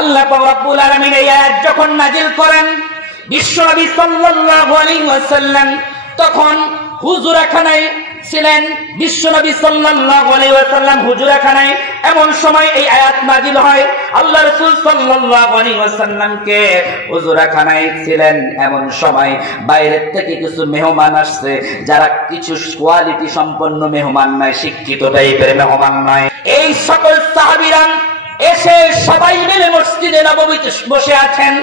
আল্লাহ পাক রব্বুল আলামিন এই আয়াত যখন নাযিল করেন, বিশ্বনবী সাল্লাল্লাহু আলাইহি ওয়াসাল্লাম তখন হুজুরাখানায় ছিলেন। বিশ্বনবী সাল্লাল্লাহু আলাইহি ওয়াসাল্লাম হুজুরাখানায়, এমন সময় এই আয়াত নাযিল হয়। আল্লাহ রাসূল সাল্লাল্লাহু আলাইহি ওয়াসাল্লামকে হুজুরাখানায় ছিলেন, এমন সময় বাইরের থেকে কিছু মেহমান আসছে, যারা কিছু কোয়ালিটি সম্পন্ন মেহমান নয়, শিক্ষিত টাইপের মেহমান নয়। এই সকল সাহাবীরা এসে সবাই মিলে মসজিদে নববীতে বসে আছেন।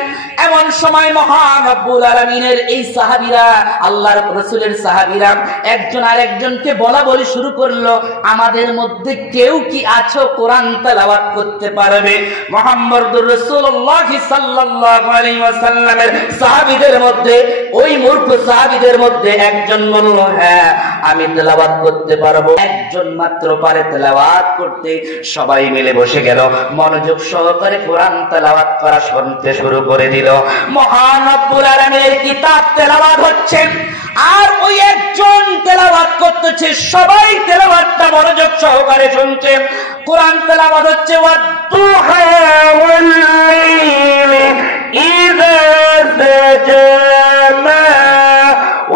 এমন সময় মহান রব্বুল আলামিনের এই সাহাবীরা, আল্লাহর রাসূলের সাহাবীরা একজন আরেকজনকে বলা বলি শুরু করলো, আমাদের মধ্যে কেউ কি আছো কোরআন তেলাওয়াত করতে পারবে? মুহাম্মদুর রাসূলুল্লাহ সাল্লাল্লাহু আলাইহি ওয়াসাল্লামের সাহাবীদের মধ্যে, ওই মূর্খ সাহাবীদের মধ্যে একজন বলল, হ্যাঁ আমি তেলাওয়াত করতে পারবো। একজন মাত্র পারে তেলাওয়াত করতে। সবাই মিলে বসে গেল, মনোযোগ সহকারে কোরআন তেলাওয়াত করা শুনতে শুরু করে দিল। মহান রব্বুল আলামিনের কিতাব তেলাওয়াত হচ্ছে, আর ওই একজন তেলাওয়াত করতেছে, সবাই তেলাওয়াতটা মনোযোগ সহকারে শুনছে। কোরআন তেলাওয়াত হচ্ছে, ওয়াদ-দুহা ওয়াল-লাইলি ইযা সাজা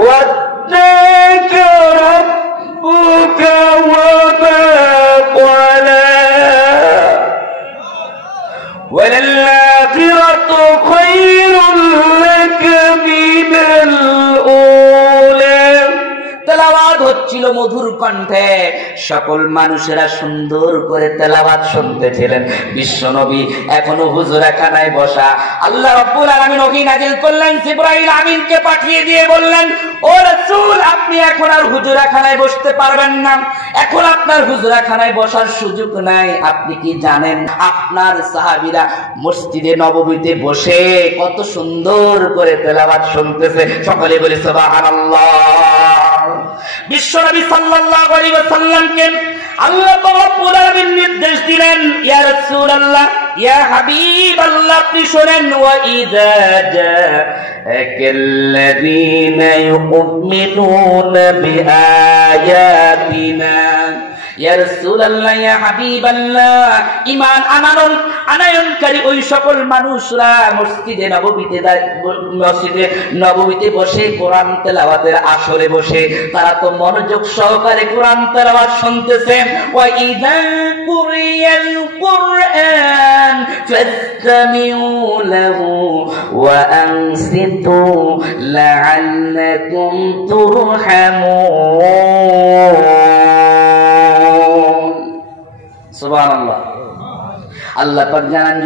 ওয়াদ-যাকিরা রাব্বুকা ওয়া মা ক্বালা ওয়াল-আখিরাতু খায়রুল লাকা মিনাল উলা। তেলাওয়াত হচ্ছিল মধুর কণ্ঠে, সকল মানুষেরা সুন্দর করে তেলাওয়াত শুনতেছিলেন। বিশ্বনবী এখনো হুজুরাখানায় বসা। আল্লাহ রাব্বুল আলামিন ওহী নাযিল করলেন, জিবরাইল আমিনকে পাঠিয়ে দিয়ে বললেন, ও রাসূল আপনি এখন আর হুজুরাখানায় বসতে পারবেন না, এখন আপনার হুজুরাখানায় বসার সুযোগ নাই। আপনি কি জানেন আপনার সাহাবীরা মসজিদে নববীতে বসে কত সুন্দর করে তেলাওয়াত শুনতেছে? সকলে বলি সুবহানাল্লাহ। বিশ্বনবী সাল্লাল্লাহু আলাইহি ওয়াসাল্লামকে আল্লাহ রাব্বুল আলামিন নির্দেশ দিলেন, ইয়া রাসূলুল্লাহ, ইয়া হাবিবাল্লাহ, আপনি শুনেন, ওয়া ইযা জাআকাল্লাযীনা ইউমিনুনা বিআয়াতিনা, ইয়া রাসূলুল্লাহ, ইয়া হাবিবাল্লাহ, ঈমান আনয়নকারী ওই সকল মানুষরা মসজিদে নববীতে বসে কোরআন তেলাওয়াতের আসরে বসে তারা তো মনোযোগ সহকারে কোরআন তেলাওয়াত শুনতেছে। ওয়া ইযা কুরিয়াল কুরআন ফাসতামিউ লাহু ওয়া আনসিতু লাআল্লাকুম তুরহামুন। সুবহানাল্লাহ। আল্লাহ পাক জানান